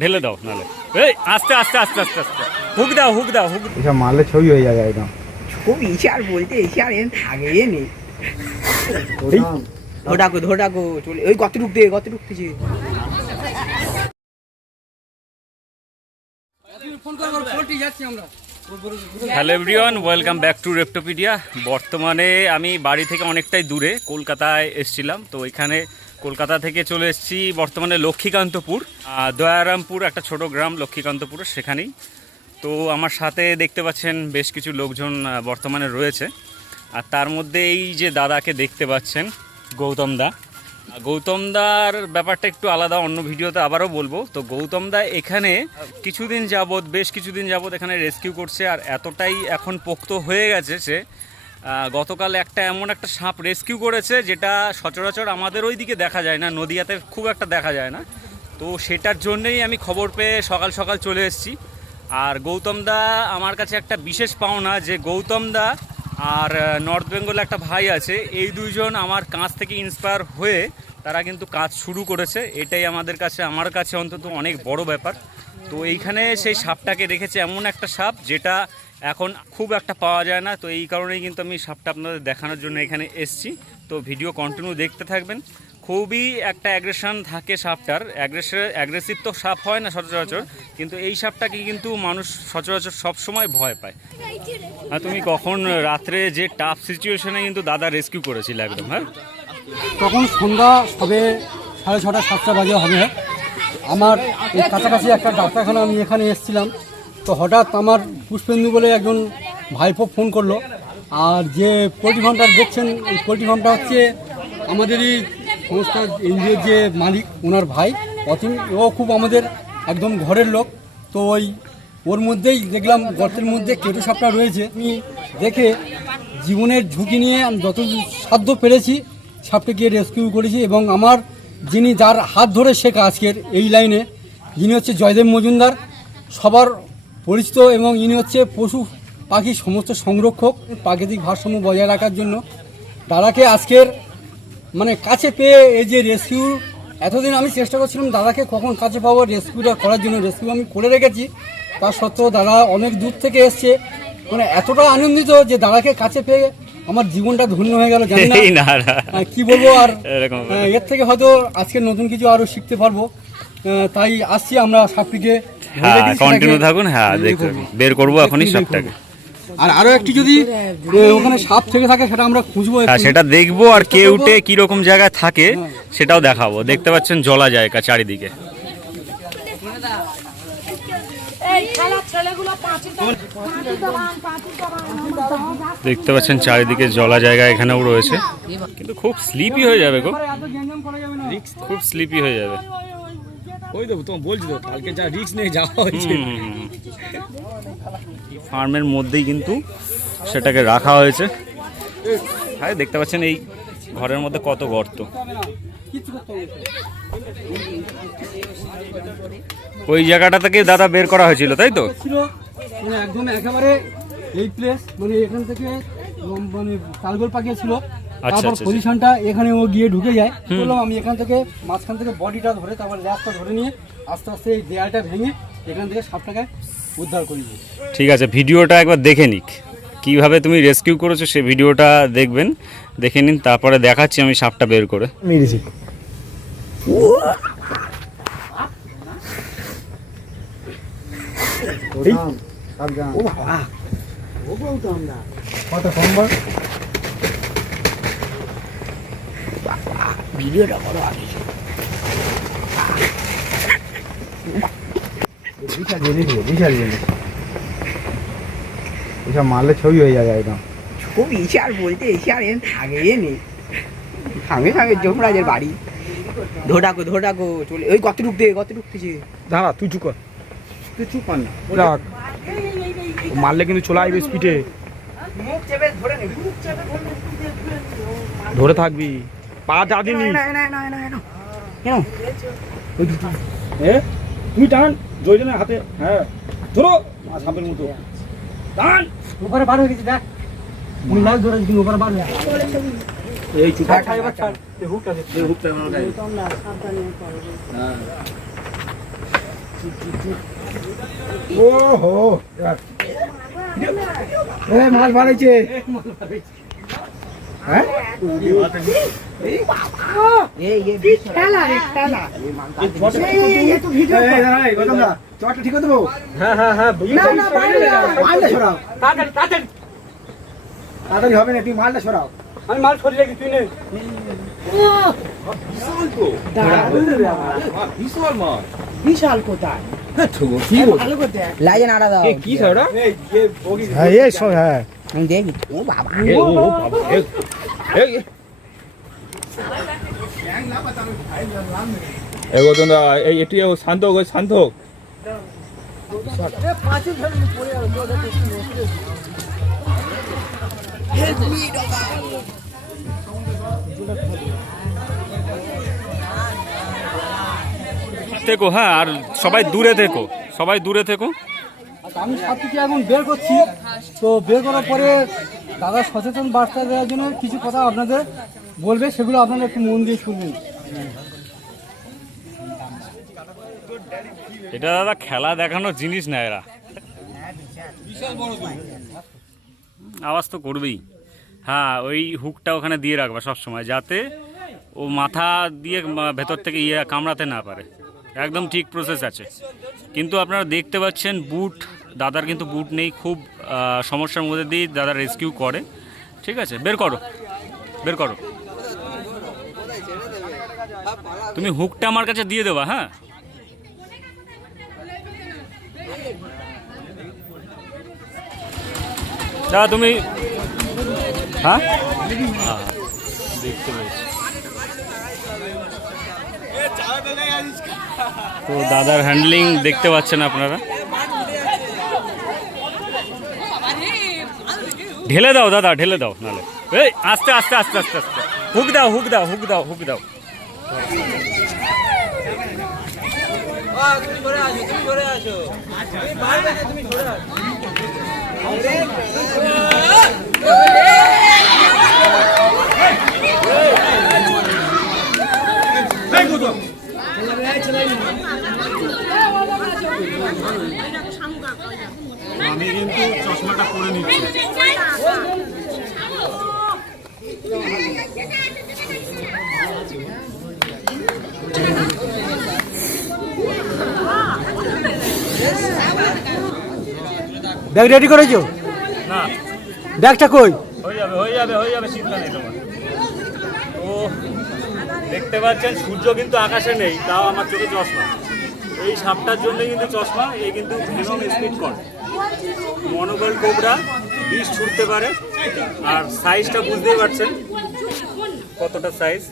ঢেলে দাও নালে। এই আস্তে আস্তে আস্তে আস্তে আস্তে হুক দাও হুক দাও হুক। এসব মারলে ছবি হয়ে যাবে একদম। ছবি আর বলতে এসে আর এন থাকে নেই। ধোটাকো চলে ওই গত ঢুকতেছে। Hello everyone, welcome back to Reptopedia. বর্তমানে আমি বাড়ি থেকে অনেকটাই দূরে কলকাতায় এসেছিলাম, তো এখানে কলকাতা থেকে চলে এসেছি বর্তমানে লক্ষ্মীকান্তপুর, দয়ারামপুর একটা ছোট গ্রাম লক্ষ্মীকান্তপুর, সেখানেই। তো আমার সাথে দেখতে পাচ্ছেন বেশ কিছু লোকজন বর্তমানে রয়েছে, আর তার মধ্যে এই যে দাদাকে দেখতে পাচ্ছেন গৌতমদার ব্যাপারটা একটু আলাদা, অন্য ভিডিওতে আবারও বলবো। তো গৌতমদা এখানে বেশ কিছুদিন যাবৎ এখানে রেস্কিউ করছে, আর এতটাই এখন পোক্ত হয়ে গেছে সে গতকাল এমন একটা সাপ রেস্কিউ করেছে যেটা সচরাচর আমাদের ওই দিকে দেখা যায় না, নদিয়াতে খুব একটা দেখা যায় না। তো সেটার জন্যেই আমি খবর পেয়ে সকাল সকাল চলে এসেছি। আর গৌতমদা আমার কাছে একটা বিশেষ পাওনা, যে গৌতমদা আর নর্থ বেঙ্গলে একটা ভাই আছে, এই দুইজন আমার কাজ থেকে ইন্সপায়ার হয়ে তারা কিন্তু কাজ শুরু করেছে। এটাই আমার কাছে অন্তত অনেক বড় ব্যাপার। তো এইখানে সেই সাপটাকে রেখেছে, এমন একটা সাপ যেটা এখন খুব একটা পাওয়া যায় না। তো এই কারণেই কিন্তু আমি সাপটা আপনাদের দেখানোর জন্য এখানে এসেছি। তো ভিডিও কন্টিনিউ দেখতে থাকবেন। খুবই একটা অ্যাগ্রেশন থাকে সাপটার, অ্যাগ্রেসিভ তো সাপ হয় না সচরাচর, কিন্তু এই সাপটাকে কিন্তু মানুষ সচরাচর সবসময় ভয় পায়। আর তুমি কখন রাত্রে যে টাফ সিচুয়েশনে কিন্তু দাদা রেস্কিউ করেছিল একদম, হ্যাঁ তখন সন্ধ্যা সবে 6:30 7টা বাজে হবে। আমার এই কাছাকাছি একটা ডাক্তারখানা, আমি এখানে এসেছিলাম। তো হঠাৎ আমার পুষ্পেন্দু বলে একজন ভাইপো ফোন করলো। আর যে পোলট্রি ফার্মটা দেখছেন, এই পোলট্রি ফার্মটা হচ্ছে আমাদেরই সংস্থার এনজিওর যে মালিক, ওনার ভাই অতীন। ও খুব আমাদের একদম ঘরের লোক। তো ওর মধ্যেই দেখলাম গর্তের মধ্যে কেঁচো সাপটা রয়েছে। আমি দেখে জীবনের ঝুঁকি নিয়ে আমি যত সাধ্য পেরেছি সাপটাকে রেস্কিউ করেছি। এবং আমার যার হাত ধরে শেখা আজকের এই লাইনে, যিনি হচ্ছে জয়দেব মজুমদার, সবার পরিচিত, এবং ইনি হচ্ছে পশু পাখির সমস্ত সংরক্ষক। প্রাকৃতিক ভারসাম্য বজায় রাখার জন্য দাদাকে আজকের কাছে পেয়ে এই যে রেস্কিউ, এতদিন আমি চেষ্টা করছিলাম দাদাকে কখন কাছে পাবো রেস্কিউটা করার জন্য। রেস্কিউ আমি করে রেখেছি, তার সত্ত্বেও দাদা অনেক দূর থেকে এসছে। এতটা আনন্দিত যে দাদাকে কাছে পেয়ে আমার জীবনটা ধন্য হয়ে গেল। জানি না কি বলবো। আর এর থেকে হয়তো আজকে নতুন কিছু আরো শিখতে পারবো। তাই আসছি আমরা সাপটিকে কন্টিনিউ থাকুন। হ্যাঁ, দেখুন বের করবো এখনই সাপটাকে। আর আরো একটি যদি ওখানে সাপ থেকে থাকে সেটা আমরা খুঁজবো, সেটা দেখবো। আর কে উঠে কিরকম জায়গায় থাকে সেটাও দেখাবো। দেখতে পাচ্ছেন জলা জায়গা চারিদিকে। দেখতে পাচ্ছেন চারিদিকে জলা জায়গা এখানেও রয়েছে, কিন্তু খুব স্লিপি হয়ে যাবে গো, খুব স্লিপি হয়ে যাবে। ওই দেবো তোমার বলছি তো, কালকে যা রিস্ক নিয়ে যাওয়া হয়েছে। ফার্মের মধ্যেই কিন্তু সেটাকে রাখা হয়েছে। হ্যাঁ, দেখতে পাচ্ছেন এই ঘরের মধ্যে কত গর্ত। ওই জায়গাটা থেকে দাদা বের করা হয়েছিল, তাই তো? একদম একেবারে এই প্লেস, এখান থেকে তালগোল পাকিয়ে ছিল। তারপর পজিশনটা এখানে ও গিয়ে ঢুকে যায়। বললাম আমি এখান থেকে মাঝখান থেকে বডিটা ধরে, তারপর ল্যাসটা ধরে নিয়ে আস্তে আস্তে এই দেয়ালটা ভেঙে এখান থেকে সাপটাকে উদ্ধার করি। ঠিক আছে, ভিডিওটা একবার দেখে নিক, কিভাবে তুমি রেস্কিউ করেছো সেই ভিডিওটা দেখবেন, দেখে নিন। তারপরে দেখাচ্ছি আমি সাপটা বের করে। ভিডিওটা বড় আগে এসব মারলে ছবি হয়ে যাবে একদম। ছবি আর বলতে এসে আর এন থাকে নেই। সঙ্গে যমরাজের বাড়ি। ধোটাকো চলে ওই গত ঢুকতেছে। দাঁড়া, তুই চুপ কর না, মারলে কিন্তু চলে আসবে স্পিডে। ধরে থাকবি, পা যাদিনি। তুমি টান জয়জনের হাতে, হ্যাঁ ধরো সাপের মতো টান। ওপরে বার হয়ে গেছে, দেখ ধরে ওপরে বার হয়ে এই হুকটা ও হো এ মাছ বাড়াইছে হ্যাঁ চটটা ঠিক করে দেবো হ্যাঁ হ্যাঁ হ্যাঁ মালটা সরাও তাড়াতাড়ি হবে না তুই মালটা সরাও আমি মাল সরিয়ে তুই নে বিশাল কোথায় লাইজেন আড়া দাও কি সরা হ্যাঁ এই সব হ্যাঁ আমি দেখি ও বাবা এগোতন্দা এই একটু শান্ত হোক শান্ত হোক থেকো, হ্যাঁ, আর সবাই দূরে থেকো, সবাই দূরে থেকো। আচ্ছা, আমি সব কিছু এখন বের করছি, তো বের করার পরে দাদা সচেতন বার্তা দেওয়ার জন্য কিছু কথা আপনাদের বলবে, সেগুলো আপনারা একটু মন দিয়ে শুনবেন। এটা দাদা খেলা দেখানোর জিনিস না, এরা আওয়াজ তো করবেই। হ্যাঁ, ওই হুকটা ওখানে দিয়ে রাখবা সবসময়, যাতে ও মাথা দিয়ে ভেতর থেকে কামড়াতে না পারে। একদম ঠিক প্রসেস আছে। কিন্তু আপনারা দেখতে পাচ্ছেন বুট, দাদার কিন্তু বুট নেই, খুব সমস্যার মধ্যে দিয়ে দাদা রেস্কিউ করে। ঠিক আছে, বের করো, বের করো। তুমি হুকটা আমার কাছে দিয়ে দেবা। হ্যাঁ, দাদা তুমি, হ্যাঁ দেখতে পেয়েছি তো দাদার হ্যান্ডলিং দেখতে পাচ্ছেন আপনারা। ঢেলে দাও দাদা, ঢেলে দাও, নাহলে এই আস্তে আস্তে আস্তে আস্তে আস্তে হুক দাও, হুক দাও, হুক দাও, হুক দাও। আমি কিন্তু চশমাটা পরে নিচ্ছি। ব্যাগ রেডি করেছো? না, ব্যাগটা কই? হয়ে যাবে, হয়ে যাবে, হয়ে যাবে, চিন্তা নেই তোমার। ও দেখতে পাচ্ছেন সূর্য কিন্তু আকাশে নেই, তাও আমার চোখে চশমা। এই সাপটার জন্য কিন্তু চশমা। এই কিন্তু ভেনম স্পিড করে, মনোবল কোবরা, বিষ ছুটতে পারে। আর সাইজটা বুঝতেই পারছেন কতটা সাইজ।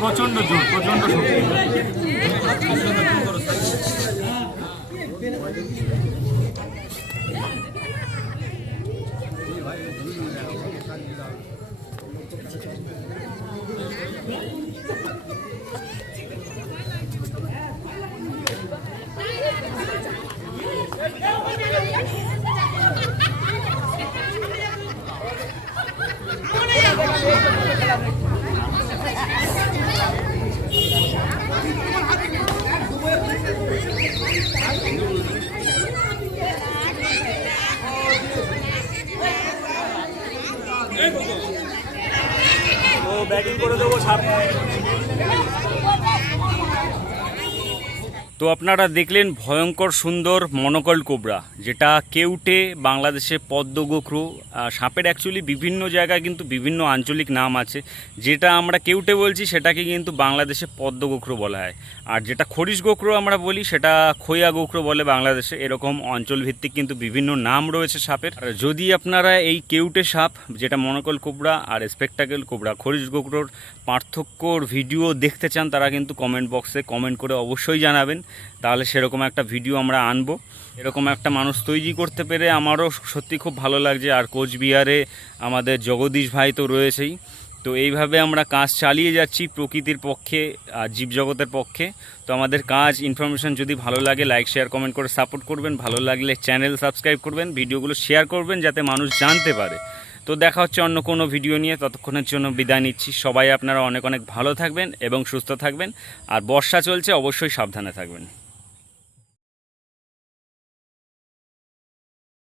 প্রচন্ড জোর, প্রচন্ড শক্তি। ও ব্যাটিং করে দেবো সাপ। তো আপনারা দেখলেন ভয়ঙ্কর সুন্দর মনোকল কোবরা, যেটা কেউটে, বাংলাদেশে পদ্ম গোখরো। সাপের অ্যাকচুয়ালি বিভিন্ন জায়গায় কিন্তু বিভিন্ন আঞ্চলিক নাম আছে। যেটা আমরা কেউটে বলছি সেটাকে কিন্তু বাংলাদেশে পদ্ম গোখরো বলা হয়। আর যেটা খরিশ গোকরো আমরা বলি সেটা খৈয়া গোকরো বলে বাংলাদেশে। এরকম অঞ্চলভিত্তিক কিন্তু বিভিন্ন নাম রয়েছে সাপের। আর যদি আপনারা এই কেউটে সাপ, যেটা মনোকল কোবরা আর স্পেকটাকেল কোবরা, খরিশ গোকরোর পার্থক্যর ভিডিও দেখতে চান, তারা কিন্তু কমেন্ট বক্সে কমেন্ট করে অবশ্যই জানাবেন, তাহলে সেরকম একটা ভিডিও আমরা আনবো। এরকম একটা মানুষ তৈরি করতে পেরে আমারও সত্যি খুব ভালো লাগছে। আর কোচবিহারে আমাদের জগদীশ ভাই তো রয়েছেই। তো এইভাবে আমরা কাজ চালিয়ে যাচ্ছি প্রকৃতির পক্ষে আর জীবজগতের পক্ষে। তো আমাদের কাজ, ইনফরমেশন যদি ভালো লাগে লাইক শেয়ার কমেন্ট করে সাপোর্ট করবেন, ভালো লাগলে চ্যানেল সাবস্ক্রাইব করবেন, ভিডিওগুলো শেয়ার করবেন যাতে মানুষ জানতে পারে। তো দেখা হচ্ছে অন্য কোনো ভিডিও নিয়ে, ততক্ষণের জন্য বিদায় নিচ্ছি। সবাই আপনারা অনেক অনেক ভালো থাকবেন এবং সুস্থ থাকবেন। আর বর্ষা চলছে, অবশ্যই সাবধানে থাকবেন।